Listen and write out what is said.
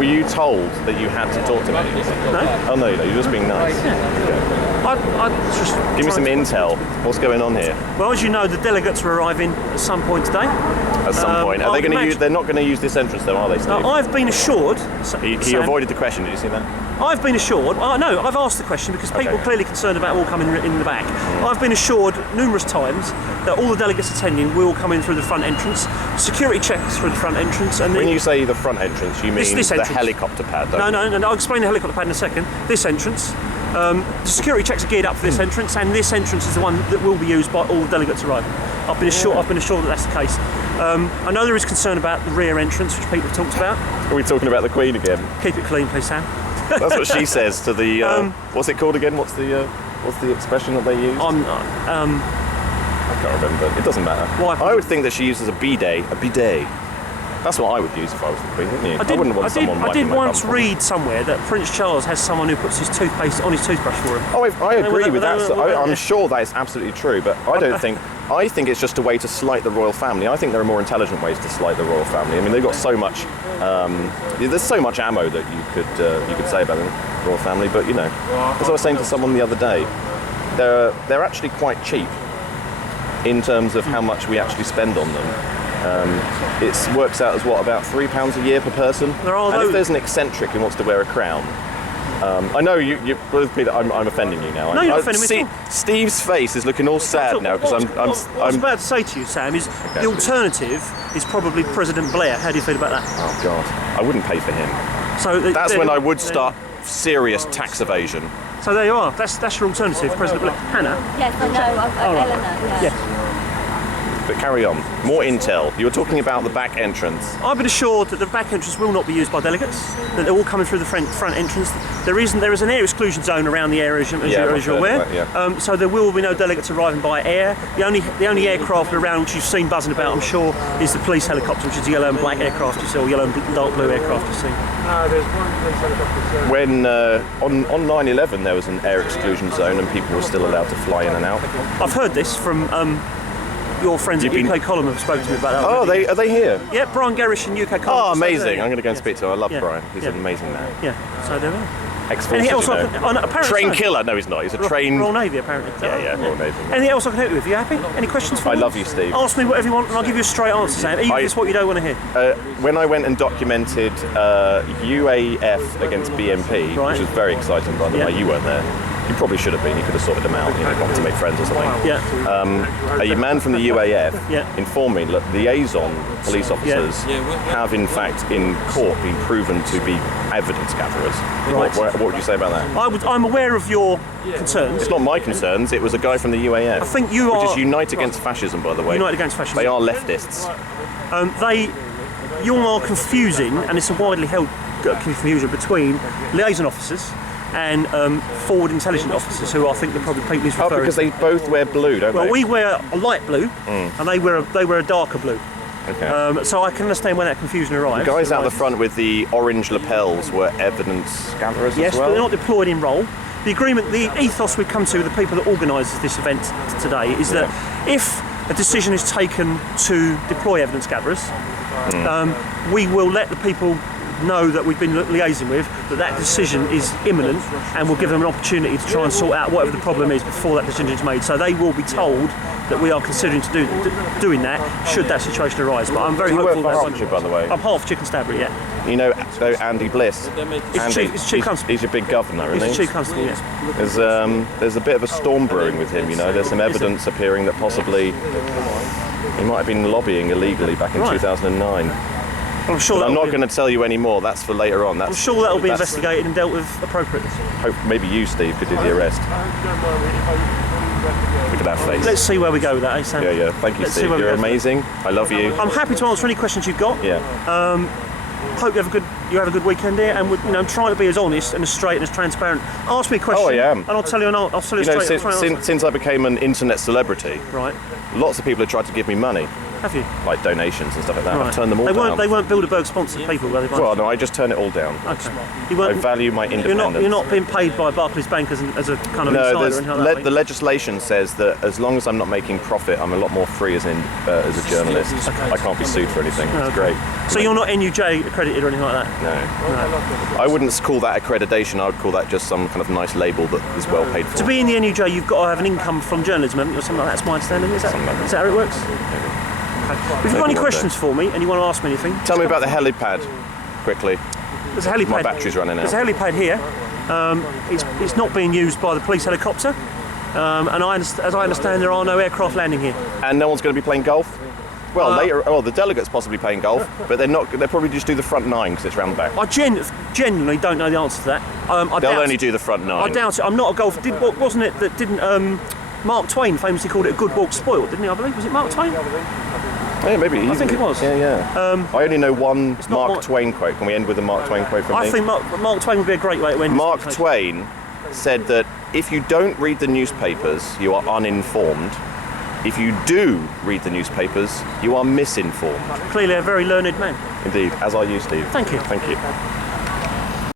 Were you told that you had to talk to me? No. Oh no, you're just being nice. Yeah. Okay. I just Give me some intel. What's going on here? Well, as you know, the delegates are arriving at some point today. At some point, are they going to use? They're not going to use this entrance, though, are they, Steve? I've been assured. He avoided the question. Did you see that? I've been assured. No, I've asked the question because people are clearly concerned about all coming in the back. I've been assured numerous times that all the delegates attending will come in through the front entrance. Security checks through the front entrance. And when you say the front entrance, you mean this the helicopter pad? Don't you? No. I'll explain the helicopter pad in a second. This entrance. The security checks are geared up for this entrance, and this entrance is the one that will be used by all delegates arriving. I've been assured that that's the case. I know there is concern about the rear entrance, which people have talked about. Are we talking about the Queen again? Keep it clean, please, Sam. That's what she says to the. What's it called again? What's the expression that they use? I can't remember. It doesn't matter. Why? I would think that she uses a bidet. A bidet. That's what I would use if I was the Queen, wouldn't you? I wouldn't want someone I did once read somewhere that Prince Charles has someone who puts his toothpaste on his toothbrush for him. Oh, I agree with that. I'm sure that is absolutely true, but I don't think. I think it's just a way to slight the royal family. I think there are more intelligent ways to slight the royal family. I mean, they've got so much. There's so much ammo that you could say about the royal family, but you know, as I was saying to someone the other day, they're actually quite cheap in terms of how much we actually spend on them. It works out as about £3 a year per person. And if there's an eccentric who wants to wear a crown, I know I'm offending you now. No, you're not offending me. Steve's face is looking all sad now because what I was about to say to you, Sam, is the alternative is probably President Blair. How do you feel about that? Oh God, I wouldn't pay for him. So that's when I would start serious tax evasion. So there you are. That's your alternative, President Blair. Hannah. Yes, I know. Eleanor. Yes. But carry on. More intel. You were talking about the back entrance. I've been assured that the back entrance will not be used by delegates, that they're all coming through the front entrance. There is an air exclusion zone around the area, as you're aware. So there will be no delegates arriving by air. The only aircraft around which you've seen buzzing about, I'm sure, is the police helicopter, which is the yellow and black aircraft you see, or yellow and dark blue aircraft you see. There's one police helicopter. When on 9/11 there was an air exclusion zone and people were still allowed to fly in and out. I've heard this from your friends at UK Column have spoken to me about that. Oh, are they here? Yeah, Brian Gerrish in UK Column. Oh, amazing! I'm going to go and speak to him. I love Brian. He's an amazing man. Yeah. So there we are. Ex-forces, train killer? No, he's not. He's a train. Royal Navy, apparently. Yeah, Royal Navy. Anything else I can help you with? You happy? Any questions for me? I love you, Steve. Ask me whatever you want, and I'll give you a straight answer, Sam. Even if it's what you don't want to hear. When I went and documented UAF against BNP, which was very exciting, by the way, you weren't there. You probably should have been. You could have sorted them out. Got to make friends or something. Yeah. A man from the UAF informed me that liaison police officers have, in fact, in court, been proven to be evidence gatherers. Right. What would you say about that? I'm aware of your concerns. It's not my concerns. It was a guy from the UAF. I think you which is Unite Against Fascism, by the way. Unite Against Fascism. They are leftists. You are confusing, and it's a widely held confusion between liaison officers and forward intelligence officers, who I think the probably people he's referring to. Because they both wear blue, don't they? Well, we wear a light blue, and they wear a darker blue. Okay. So I can understand where that confusion arrives. The guys out the front with the orange lapels were evidence gatherers as well? Yes, but they're not deployed in role. The agreement, the ethos we've come to with the people that organise this event today is that if a decision is taken to deploy evidence gatherers, we will let the people know that we've been liaising with that decision is imminent, and we'll give them an opportunity to try and sort out whatever the problem is before that decision is made. So they will be told that we are considering doing that should that situation arise. But I'm very hopeful. You work for Hertfordshire, by the way. I'm Hertfordshire Constabulary, yeah. You know Andy Bliss? It's Chief Constable. He's your big governor, isn't he? He's the Chief Constable, yes. There's a bit of a storm brewing with him, you know. There's some evidence appearing that possibly he might have been lobbying illegally back in 2009. I'm not going to tell you any more. That's for later on. I'm sure that'll be investigated and dealt with appropriately. Maybe you, Steve, could do the arrest. Look at that face. Let's see where we go with that, eh, Sam? Yeah. Thank you, Steve. You're amazing. I love you. I'm happy to answer any questions you've got. Yeah. Hope you have a good weekend here, and I'm trying to be as honest and as straight and as transparent. Ask me a question. Oh, I am. And I'll tell you. I'll tell you straight. Since I became an internet celebrity, right, lots of people have tried to give me money. Have you? like donations and stuff like that. Right. I've turned them all down. They weren't Bilderberg sponsored people, were they? Well, no, I just turn it all down. Okay. I value my independence. You're not being paid by Barclays Bank as a kind of No, insider or anything like that. the legislation says that as long as I'm not making profit, I'm a lot more free as a journalist. I can't be sued for anything. It's great. So you're not NUJ accredited or anything like that? No. I wouldn't call that accreditation. I would call that just some kind of nice label that is well paid for. To be in the NUJ, you've got to have an income from journalism, haven't you, or something like that? That's my understanding. Is that how it works? Okay. If you've got any questions for me and you want to ask me anything, tell me about the helipad, quickly. There's a helipad. My battery's running out. There's a helipad here. It's not being used by the police helicopter, and as I understand, there are no aircraft landing here. And no one's going to be playing golf? Well, later. Oh, the delegates possibly playing golf, but they're not. They'll probably just do the front 9 because it's round the back. I genuinely don't know the answer to that. They'll only do the front 9. I doubt it. I'm not a golfer. Wasn't it that didn't Mark Twain famously called it a good walk spoiled, didn't he? I believe. Was it Mark Twain? Yeah, maybe. I think it was. Yeah. I only know one Mark Mark Twain quote. Can we end with a Mark Twain quote from me? I think Mark Twain would be a great way to end. Mark Twain said that if you don't read the newspapers, you are uninformed. If you do read the newspapers, you are misinformed. Clearly a very learned man. Indeed, as are you, Steve. Thank you. Thank you.